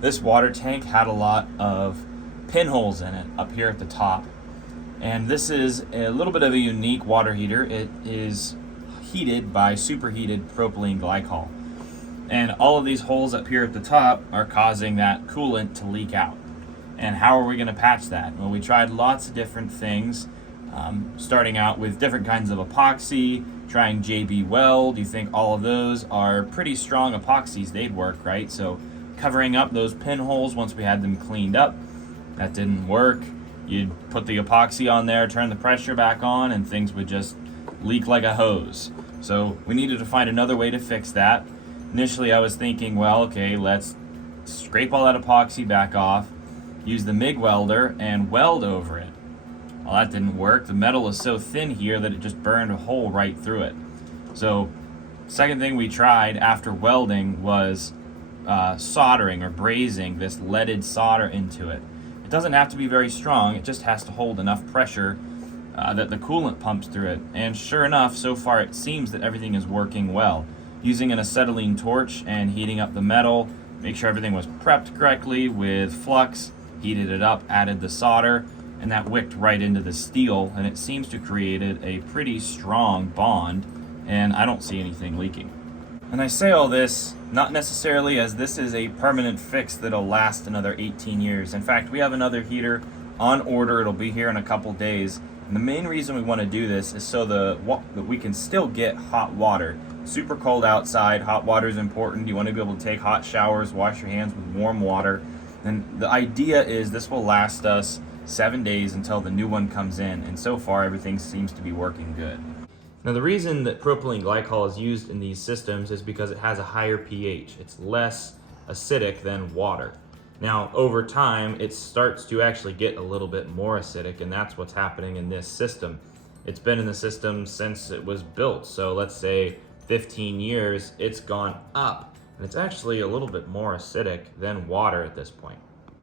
This water tank had a lot of pinholes in it up here at the top. And this is a little bit of a unique water heater. It is heated by superheated propylene glycol. And all of these holes up here at the top are causing that coolant to leak out. And how are we going to patch that? Well, we tried lots of different things, starting out with different kinds of epoxy, trying JB Weld. You think all of those are pretty strong epoxies, they'd work, right? So covering up those pinholes once we had them cleaned up, that didn't work. You'd put the epoxy on there, turn the pressure back on, and things would just leak like a hose. So we needed to find another way to fix that. Initially, I was thinking, well, okay, let's scrape all that epoxy back off, use the MIG welder, and weld over it. Well, that didn't work. The metal is so thin here that it just burned a hole right through it. So, second thing we tried after welding was soldering or brazing this leaded solder into it. It doesn't have to be very strong, it just has to hold enough pressure that the coolant pumps through it. And sure enough, so far it seems that everything is working well. Using an acetylene torch and heating up the metal, make sure everything was prepped correctly with flux, heated it up, added the solder, and that wicked right into the steel, and it seems to created a pretty strong bond, and I don't see anything leaking. And I say all this not necessarily as this is a permanent fix that'll last another 18 years. In fact, we have another heater on order. It'll be here in a couple days. And the main reason we want to do this is so that we can still get hot water. Super cold outside, hot water is important. You want to be able to take hot showers, wash your hands with warm water. And the idea is this will last us 7 days until the new one comes in. And so far, everything seems to be working good. Now, the reason that propylene glycol is used in these systems is because it has a higher pH. It's less acidic than water. Now, over time, it starts to actually get a little bit more acidic, and that's what's happening in this system. It's been in the system since it was built, so let's say 15 years, it's gone up, and it's actually a little bit more acidic than water at this point.